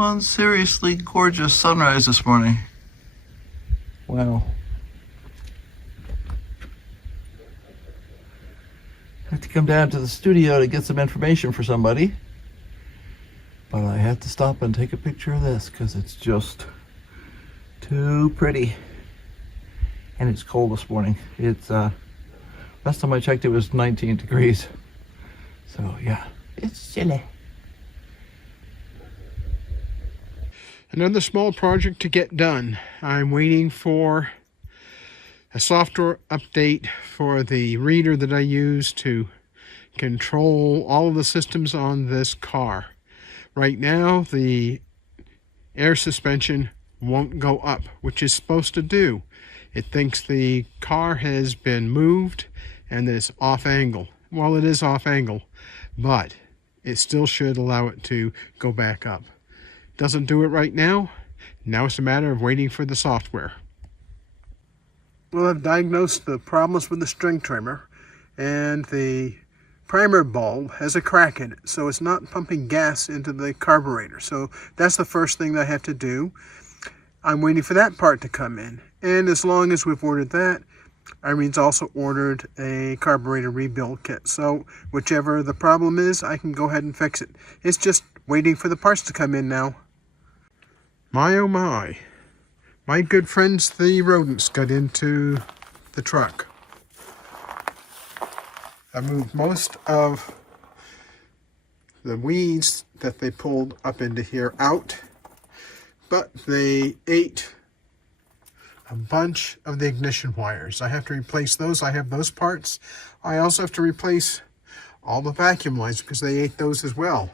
One seriously gorgeous sunrise this morning. Wow. I have to come down to the studio to get some information for somebody. But I have to stop and take a picture of this because it's just too pretty. And it's cold this morning. It's last time I checked it was 19 degrees. So yeah, it's chilly. Another small project to get done. I'm waiting for a software update for the reader that I use to control all of the systems on this car. Right now, the air suspension won't go up, which it's supposed to do. It thinks the car has been moved and that it's off angle. Well, it is off angle, but it still should allow it to go back up. Doesn't do it right now. Now it's a matter of waiting for the software. Well, I've diagnosed the problems with the string trimmer, and the primer bulb has a crack in it, so it's not pumping gas into the carburetor. So that's the first thing that I have to do. I'm waiting for that part to come in, and as long as we've ordered that, Irene's also ordered a carburetor rebuild kit. So whichever the problem is, I can go ahead and fix it. It's just waiting for the parts to come in now. My oh my. My good friends, the rodents, got into the truck. I moved most of the weeds that they pulled up into here out, but they ate a bunch of the ignition wires. I have to replace those. I have those parts. I also have to replace all the vacuum lines because they ate those as well.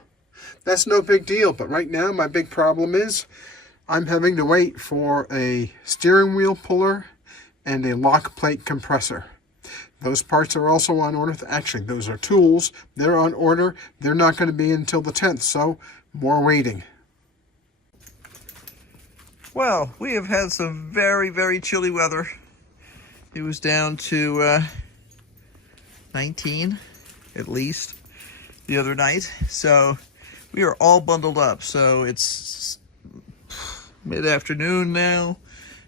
That's no big deal, but right now my big problem is I'm having to wait for a steering wheel puller and a lock plate compressor. Those parts are also on order. Actually, those are tools. They're on order. They're not going to be until the 10th, so more waiting. Well, we have had some very, very chilly weather. It was down to 19 at least the other night. So we are all bundled up. So it's mid-afternoon now,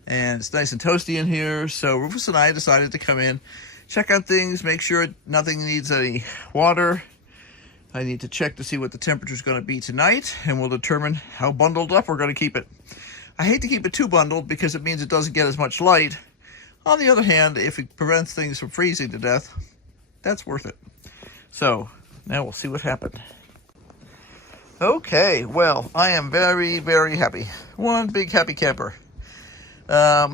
and it's nice and toasty in here. So Rufus and I decided to come in, check out things, make sure nothing needs any water. I need to check to see what the temperature is going to be tonight, and we'll determine how bundled up we're going to keep it. I hate to keep it too bundled because it means it doesn't get as much light. On the other hand, if it prevents things from freezing to death, that's worth it. So now we'll see what happened. Okay, well, I am very, very happy. One big happy camper. I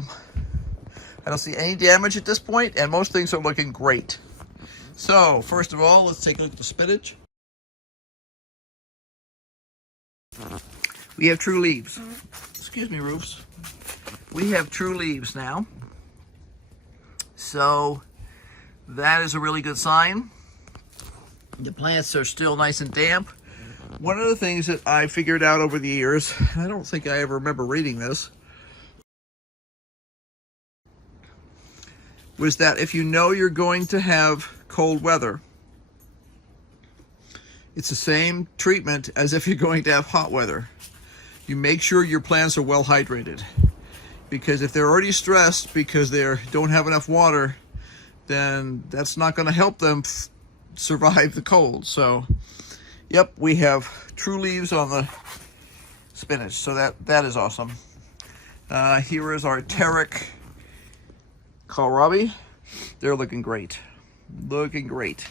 don't see any damage at this point, and most things are looking great. So, first of all, let's take a look at the spinach. We have true leaves. Excuse me, Roofs. We have true leaves now. So, that is a really good sign. The plants are still nice and damp. One of the things that I figured out over the years, I don't think I ever remember reading this, was that if you know you're going to have cold weather, it's the same treatment as if you're going to have hot weather. You make sure your plants are well hydrated, because if they're already stressed because they don't have enough water, then that's not going to help them survive the cold. So yep, we have true leaves on the spinach, so that is awesome. Here is our Tarek kohlrabi. They're looking great. Looking great.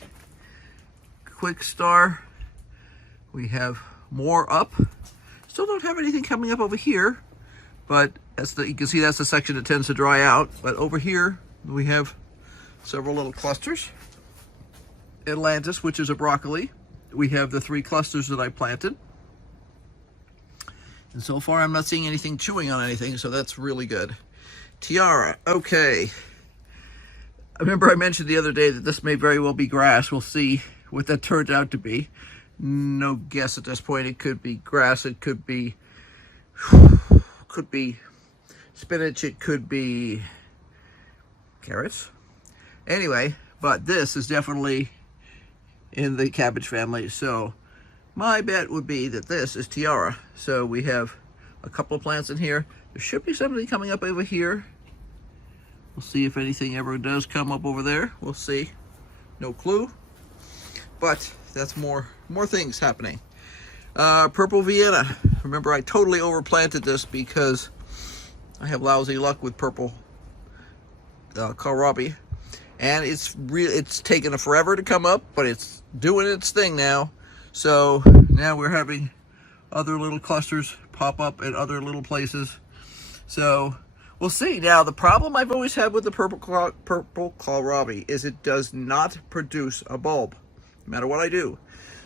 Quick star. We have more up. Still don't have anything coming up over here, but you can see that's the section that tends to dry out. But over here we have several little clusters. Atlantis, which is a broccoli. We have the 3 clusters that I planted. And so far I'm not seeing anything chewing on anything, so that's really good. Tiara, okay. I remember I mentioned the other day that this may very well be grass. We'll see what that turns out to be. No guess at this point. It could be grass, it could be spinach, it could be carrots. Anyway, but this is definitely in the cabbage family, so My bet would be that this is tiara. So we have a couple of plants in here. There should be something coming up over here. We'll see if anything ever does come up over there. We'll see. No clue. But that's more things happening. Purple Vienna. Remember, I totally overplanted this because I have lousy luck with purple kohlrabi. And it's taken forever to come up, but it's doing its thing now. So now we're having other little clusters pop up at other little places. So we'll see. Now, the problem I've always had with the purple kohlrabi is it does not produce a bulb, no matter what I do.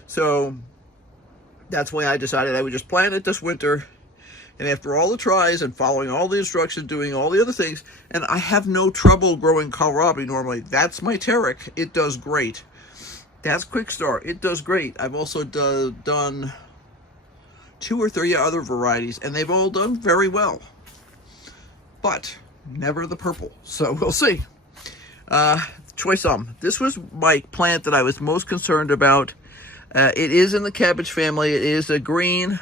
So that's why I decided I would just plant it this winter. And after all the tries and following all the instructions, doing all the other things, and I have no trouble growing kohlrabi normally. That's my Terric. It does great. That's Quick Start. It does great. I've also done 2 or 3 other varieties, and they've all done very well. But never the purple. So we'll see. Choy Sum. This was my plant that I was most concerned about. It is in the cabbage family. It is a green,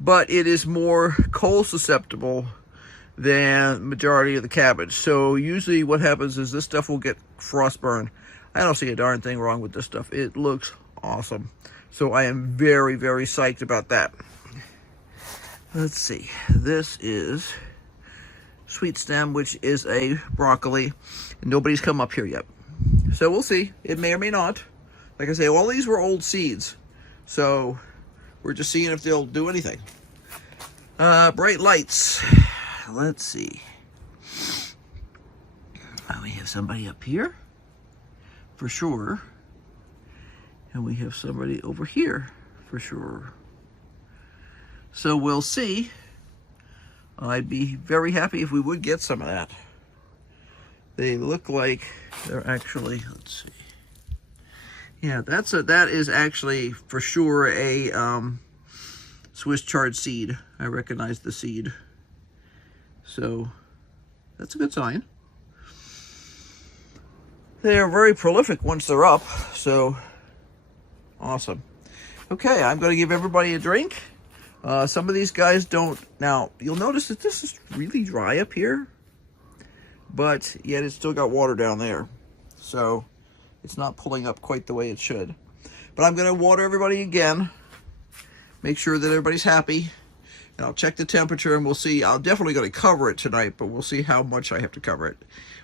but it is more cold susceptible than majority of the cabbage. So usually what happens is this stuff will get frostburn. I don't see a darn thing wrong with this stuff. It looks awesome. So I am very, very psyched about that. Let's see. This is Sweet Stem, which is a broccoli. Nobody's come up here yet. So we'll see. It may or may not. Like I say, all these were old seeds. So we're just seeing if they'll do anything. Bright Lights. Let's see. We have somebody up here, for sure. And we have somebody over here, for sure. So we'll see. I'd be very happy if we would get some of that. They look like they're actually, let's see. Yeah, that is actually for sure a Swiss chard seed. I recognize the seed. So that's a good sign. They're very prolific once they're up, so awesome. Okay, I'm going to give everybody a drink. Some of these guys don't. Now, you'll notice that this is really dry up here, but yet it's still got water down there. So it's not pulling up quite the way it should. But I'm going to water everybody again. Make sure that everybody's happy. And I'll check the temperature and we'll see. I'm definitely going to cover it tonight, but we'll see how much I have to cover it.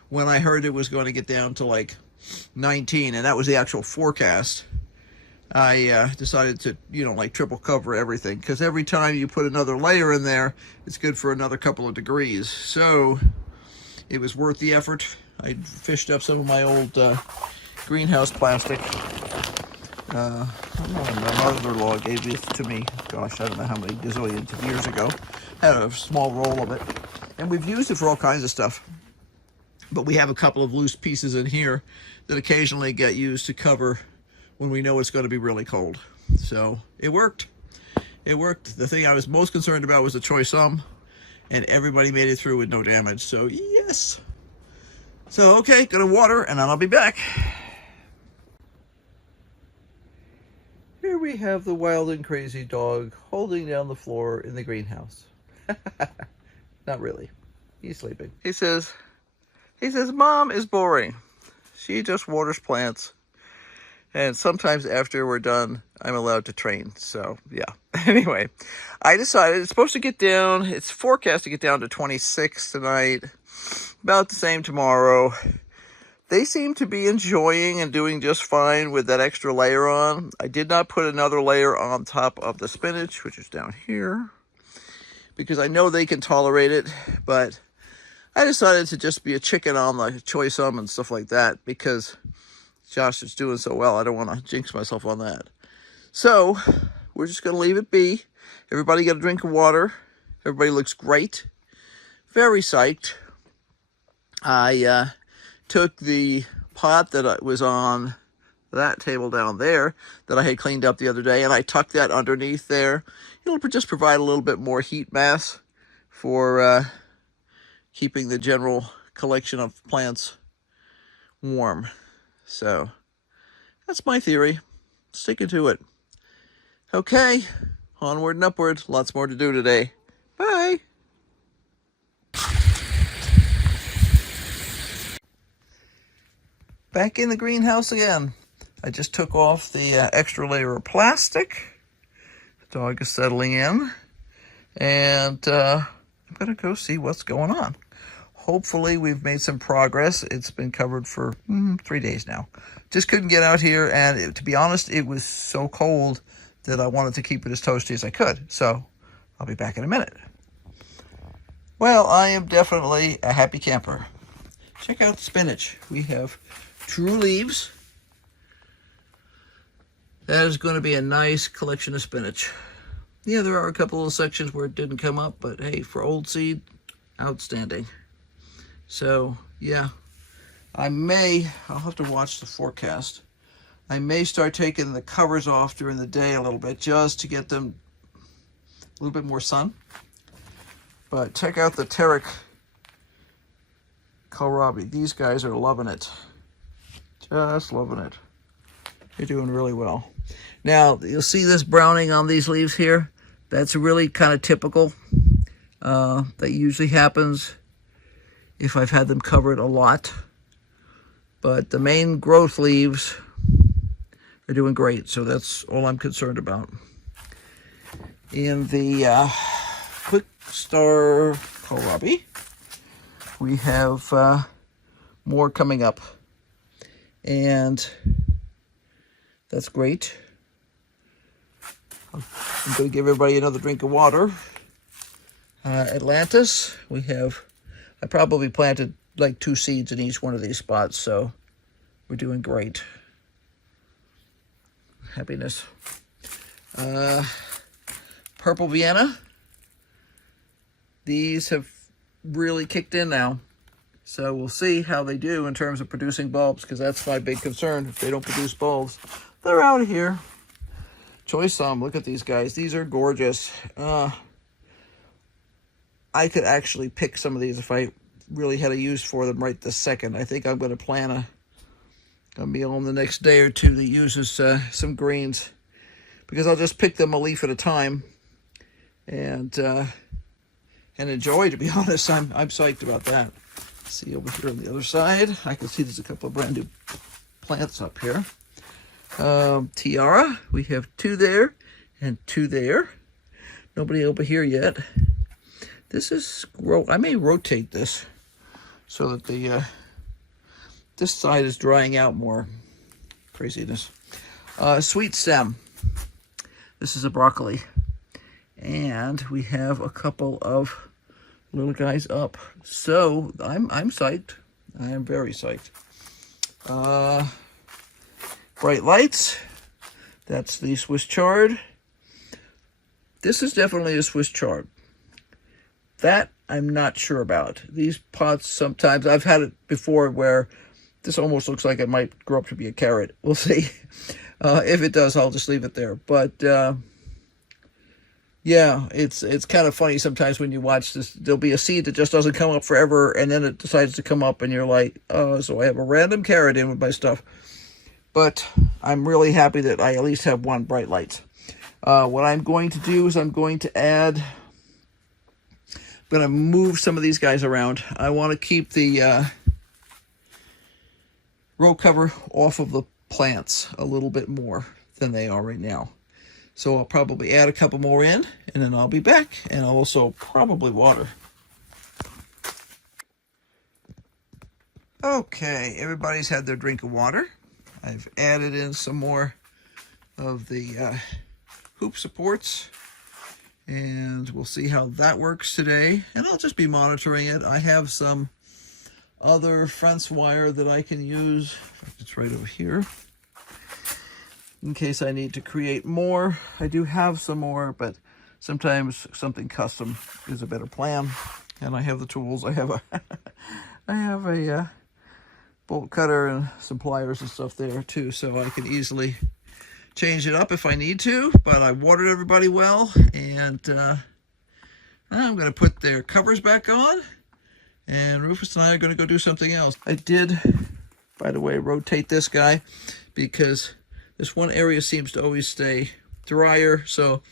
When I heard it was going to get down to like 19, and that was the actual forecast, I decided to, like triple cover everything. Because every time you put another layer in there, it's good for another couple of degrees. So it was worth the effort. I fished up some of my old greenhouse plastic. My mother-in-law gave this to me. Gosh, I don't know how many gazillions of years ago. I had a small roll of it. And we've used it for all kinds of stuff. But we have a couple of loose pieces in here that occasionally get used to cover when we know it's going to be really cold. So it worked. It worked. The thing I was most concerned about was the Choy Sum. And everybody made it through with no damage. So yes. So okay, gonna water and then I'll be back. Here we have the wild and crazy dog holding down the floor in the greenhouse. Not really. He's sleeping. He says, Mom is boring. She just waters plants. And sometimes after we're done, I'm allowed to train. So, yeah. Anyway, I decided it's supposed to get down. It's forecast to get down to 26 tonight. About the same tomorrow. They seem to be enjoying and doing just fine with that extra layer on. I did not put another layer on top of the spinach, which is down here, because I know they can tolerate it. But I decided to just be a chicken on the Choy Sum and stuff like that because Josh is doing so well. I don't want to jinx myself on that. So we're just going to leave it be. Everybody got a drink of water. Everybody looks great. Very psyched. I took the pot that was on that table down there that I had cleaned up the other day, and I tucked that underneath there. It'll just provide a little bit more heat mass for keeping the general collection of plants warm. So that's my theory. Sticking to it. Okay, onward and upward. Lots more to do today. Bye. Back in the greenhouse again. I just took off the extra layer of plastic. The dog is settling in. And I'm going to go see what's going on. Hopefully we've made some progress. It's been covered for 3 days now. Just couldn't get out here, and to be honest, it was so cold that I wanted to keep it as toasty as I could. So I'll be back in a minute. Well, I am definitely a happy camper. Check out the spinach. We have true leaves. That is going to be a nice collection of spinach. Yeah, there are a couple of sections where it didn't come up, but hey, for old seed, outstanding. So, yeah, I'll have to watch the forecast. I may start taking the covers off during the day a little bit just to get them a little bit more sun. But check out the Tarek kohlrabi. These guys are loving it. Just loving it. They're doing really well. Now, you'll see this browning on these leaves here. That's really kind of typical. That usually happens if I've had them covered a lot. But the main growth leaves are doing great, so that's all I'm concerned about. In the quick star kohlrabi, we have more coming up, and that's great. I'm going to give everybody another drink of water. Atlantis, I probably planted like 2 seeds in each one of these spots, so we're doing great. Happiness. Purple Vienna. These have really kicked in now. So we'll see how they do in terms of producing bulbs, because that's my big concern. If they don't produce bulbs, they're out here. Choice look at these guys. These are gorgeous. I could actually pick some of these if I really had a use for them right this second. I think I'm going to plan a meal in the next day or two that uses some greens, because I'll just pick them a leaf at a time and enjoy. To be honest, I'm psyched about that. See over here on the other side, I can see there's a couple of brand new plants up here. Tiara, we have 2 there and 2 there. Nobody over here yet. This is I may rotate this so that the this side is drying out more. Craziness. Sweet stem. This is a broccoli, and we have a couple of little guys up. So I'm psyched. I am very psyched. Bright lights. That's the Swiss chard. This is definitely a Swiss chard. That I'm not sure about. These pots, sometimes I've had it before where this almost looks like it might grow up to be a carrot. We'll see. If it does, I'll just leave it there. But yeah, it's kind of funny sometimes when you watch this. There'll be a seed that just doesn't come up forever, and then it decides to come up, and you're like, oh, so I have a random carrot in with my stuff. But I'm really happy that I at least have 1 bright light. What I'm going to do is I'm going to move some of these guys around. I want to keep the row cover off of the plants a little bit more than they are right now. So I'll probably add a couple more in, and then I'll be back, and I'll also probably water. Okay, everybody's had their drink of water. I've added in some more of the hoop supports, and we'll see how that works today, and I'll just be monitoring it. I have some other fence wire that I can use. It's right over here in case I need to create more. I do have some more, but sometimes something custom is a better plan, and I have the tools. I have a bolt cutter and some pliers and stuff there too, so I can easily change it up if I need to. But I watered everybody well, and I'm going to put their covers back on, and Rufus and I are going to go do something else. I did, by the way, rotate this guy because this one area seems to always stay drier. So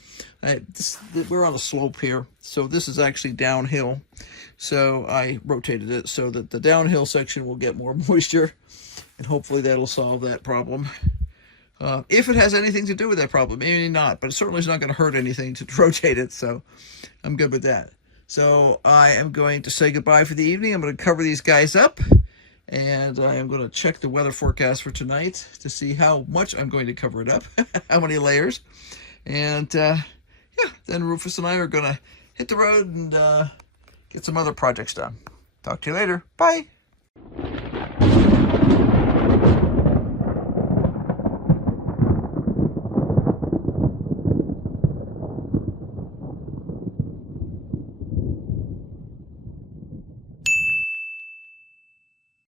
we're on a slope here, so this is actually downhill. So I rotated it so that the downhill section will get more moisture, and hopefully that'll solve that problem. If it has anything to do with that problem, maybe not, but it certainly is not going to hurt anything to rotate it, so I'm good with that. So I am going to say goodbye for the evening. I'm going to cover these guys up, and I am going to check the weather forecast for tonight to see how much I'm going to cover it up, how many layers. And yeah, then Rufus and I are going to hit the road and get some other projects done. Talk to you later. Bye.